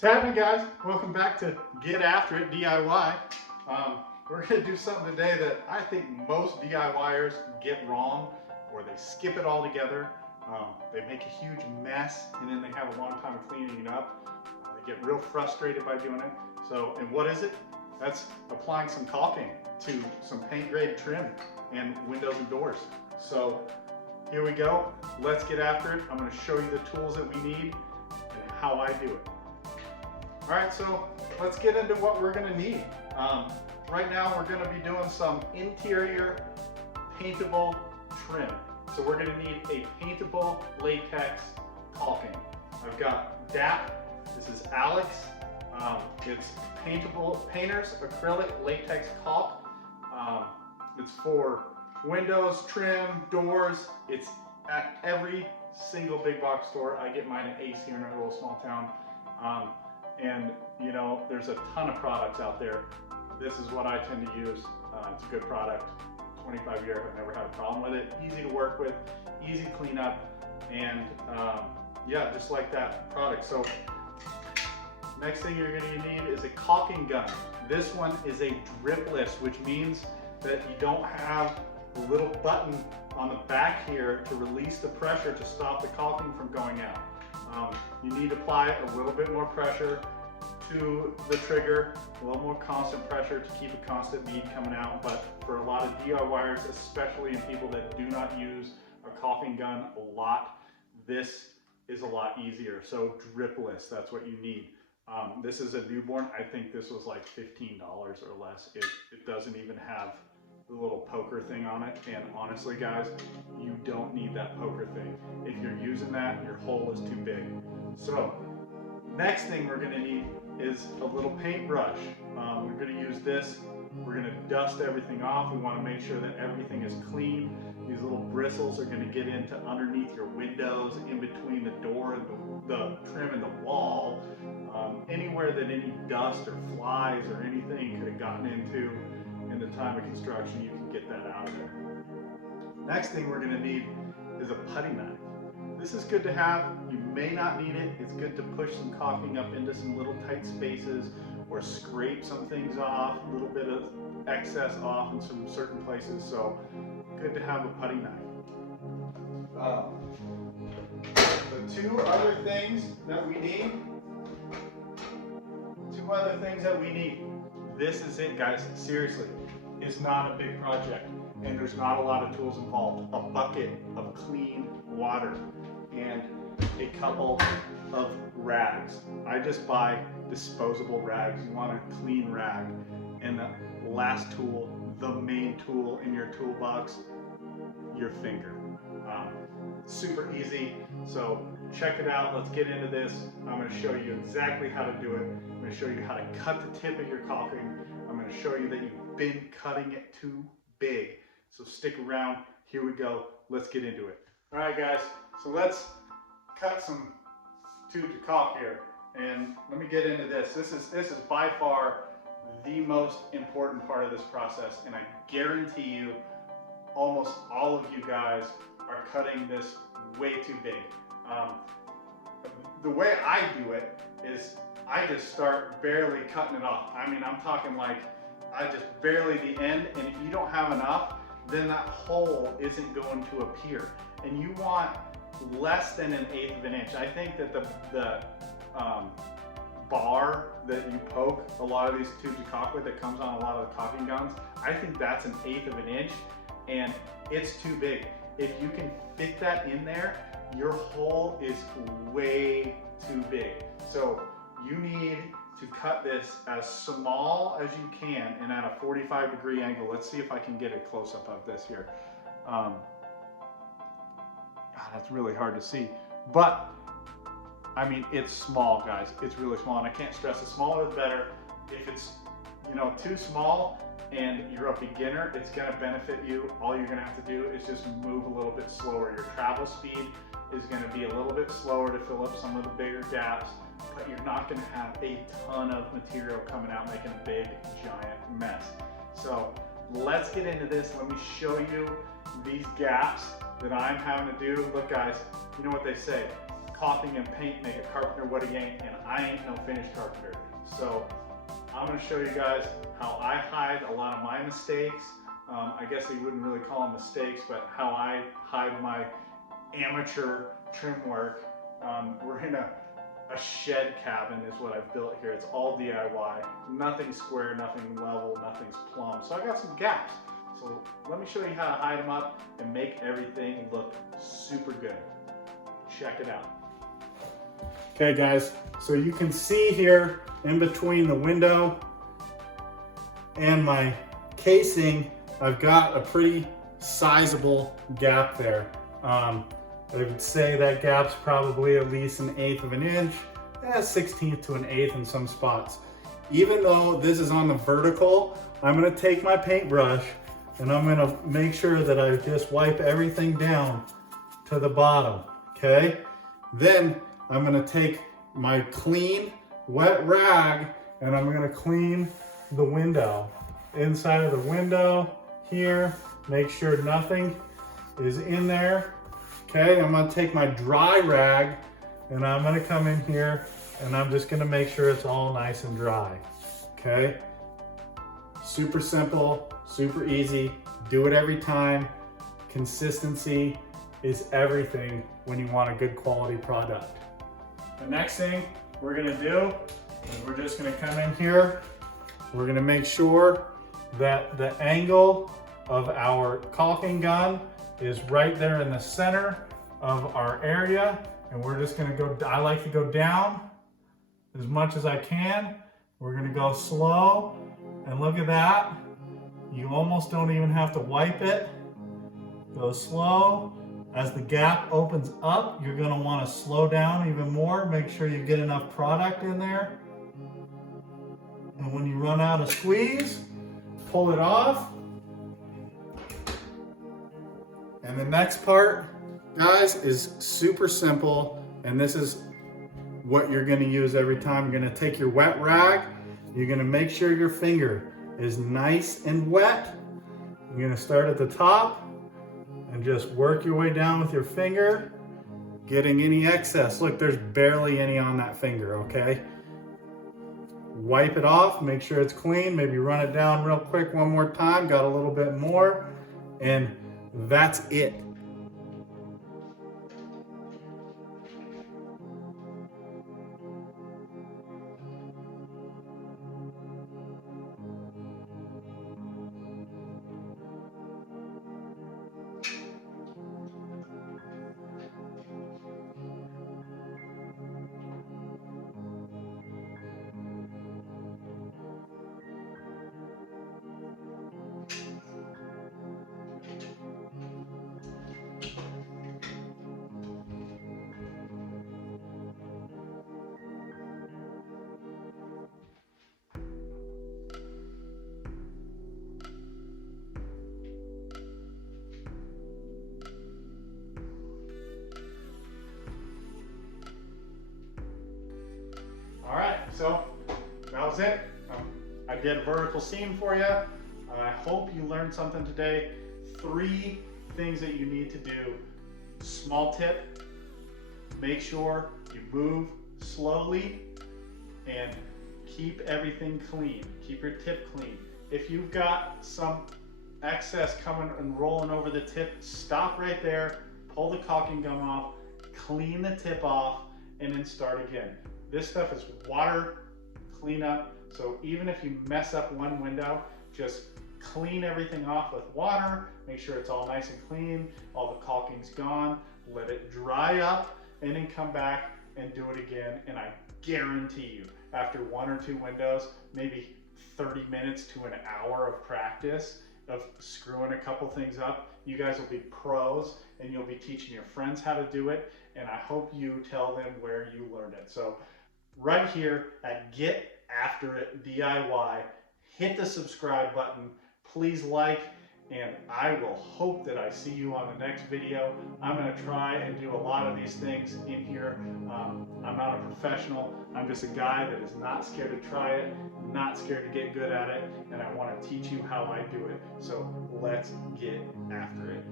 What's happening, guys? Welcome back to Get After It DIY. We're going to do something today that I think most DIYers get wrong, or they skip it all together. They make a huge mess and then they have a long time of cleaning it up. They get real frustrated by doing it. And what is it? That's applying some caulking to some paint grade trim and windows and doors. So here we go. Let's get after it. I'm going to show you the tools that we need and how I do it. All right, so let's get into what we're gonna need. Right now, we're gonna be doing some interior paintable trim. So we're gonna need a paintable latex caulking. I've got DAP, this is Alex. It's painter's acrylic latex caulk. It's for windows, trim, doors. It's at every single big box store. I get mine at Ace here in our little small town. And you know, there's a ton of products out there. This is what I tend to use. It's a good product. 25 years, I've never had a problem with it. Easy to work with, easy cleanup, and yeah, just like that product. So next thing you're gonna need is a caulking gun. This one is a dripless, which means that you don't have a little button on the back here to release the pressure to stop the caulking from going out. You need to apply a little bit more pressure to the trigger, a little more constant pressure to keep a constant bead coming out. But for a lot of DIYers, especially in people that do not use a caulking gun a lot, this is a lot easier. So dripless, that's what you need. This is a newborn. I think this was like $15 or less. It doesn't even have the little poker thing on it, and honestly guys, you don't need that poker thing. If you're using that, your hole is too big. So next thing we're going to need is a little paintbrush. We're going to use this. We're going to dust everything off. We want to make sure that everything is clean. These little bristles are going to get into underneath your windows, in between the door and the trim and the wall, anywhere that any dust or flies or anything could have gotten into in the time of construction. You can get that out of there. Next thing we're going to need is a putty knife. This is good to have. You may not need it. It's good to push some caulking up into some little tight spaces or scrape some things off, a little bit of excess off in some certain places. So good to have a putty knife. The two other things that we need, this is it, guys. Seriously, it's not a big project and there's not a lot of tools involved. A bucket of clean water and a couple of rags. I just buy disposable rags. You want a clean rag. And the last tool, the main tool in your toolbox, your finger. Super easy. So check it out. Let's get into this. I'm going to show you exactly how to do it. I'm going to show you how to cut the tip of your caulking. I'm going to show you that you've been cutting it too big. So stick around. Here we go. Let's get into it. All right, guys. So let's cut some tube to caulk here. And let me get into this. This is by far the most important part of this process. And I guarantee you, almost all of you guys are cutting this way too big. The way I do it is I just start barely cutting it off. I mean, I'm talking like I just barely the end, and if you don't have enough, then that hole isn't going to appear. And you want less than 1/8 of an inch. I think that the bar that you poke a lot of these tubes of caulk with that comes on a lot of the caulking guns, I think that's 1/8 of an inch, and it's too big. If you can fit that in there, your hole is way too big. So you need to cut this as small as you can and at a 45-degree angle. Let's see if I can get a close-up of this here. God, that's really hard to see. But, I mean, it's small, guys. It's really small, and I can't stress the smaller the better. If it's, you know, too small and you're a beginner, it's gonna benefit you. All you're gonna have to do is just move a little bit slower. Your travel speed is gonna be a little bit slower to fill up some of the bigger gaps, but you're not gonna have a ton of material coming out making a big, giant mess. So let's get into this. Let me show you these gaps that I'm having to do. Look, guys, you know what they say, caulking and paint make a carpenter what he ain't, and I ain't no finished carpenter. So I'm going to show you guys how I hide a lot of my mistakes. I guess you wouldn't really call them mistakes, but how I hide my amateur trim work. We're in a shed cabin is what I've built here. It's all DIY, nothing square, nothing level, nothing's plumb. So I got some gaps. So let me show you how to hide them up and make everything look super good. Check it out. Okay guys, so you can see here in between the window and my casing, I've got a pretty sizable gap there. I would say that gap's probably at least 1/8 of an inch, 1/16 to 1/8 in some spots. Even though this is on the vertical, I'm gonna take my paintbrush and I'm gonna make sure that I just wipe everything down to the bottom, okay? Then I'm gonna take my clean, wet rag and I'm gonna clean the window. Inside of the window here, make sure nothing is in there. Okay, I'm gonna take my dry rag and I'm gonna come in here and I'm just gonna make sure it's all nice and dry, okay? Super simple, super easy, do it every time. Consistency is everything when you want a good quality product. The next thing we're gonna do is we're just gonna come in here, we're gonna make sure that the angle of our caulking gun is right there in the center of our area, and we're just gonna go, I like to go down as much as I can. We're gonna go slow, and look at that. You almost don't even have to wipe it. Go slow. As the gap opens up, you're gonna wanna slow down even more. Make sure you get enough product in there. And when you run out of squeeze, pull it off. And the next part, guys, is super simple, and this is what you're gonna use every time. You're gonna take your wet rag, you're gonna make sure your finger is nice and wet. You're gonna start at the top and just work your way down with your finger, getting any excess. Look, there's barely any on that finger, okay? Wipe it off, make sure it's clean, maybe run it down real quick one more time, got a little bit more, and that's it. All right, so that was it. I did a vertical seam for you. I hope you learned something today. 3 things that you need to do. Small tip, make sure you move slowly and keep everything clean. Keep your tip clean. If you've got some excess coming and rolling over the tip, stop right there, pull the caulking gum off, clean the tip off, and then start again. This stuff is water cleanup, so even if you mess up one window, just clean everything off with water, make sure it's all nice and clean, all the caulking's gone, let it dry up, and then come back and do it again. And I guarantee you, after 1 or 2 windows, maybe 30 minutes to an hour of practice of screwing a couple things up, you guys will be pros and you'll be teaching your friends how to do it. And I hope you tell them where you learned it. So right here at Get After It DIY, hit the subscribe button, please like, and I will hope that I see you on the next video. I'm going to try and do a lot of these things in here. I'm not a professional. I'm just a guy that is not scared to try it, not scared to get good at it, and I want to teach you how I do it. So let's get after it.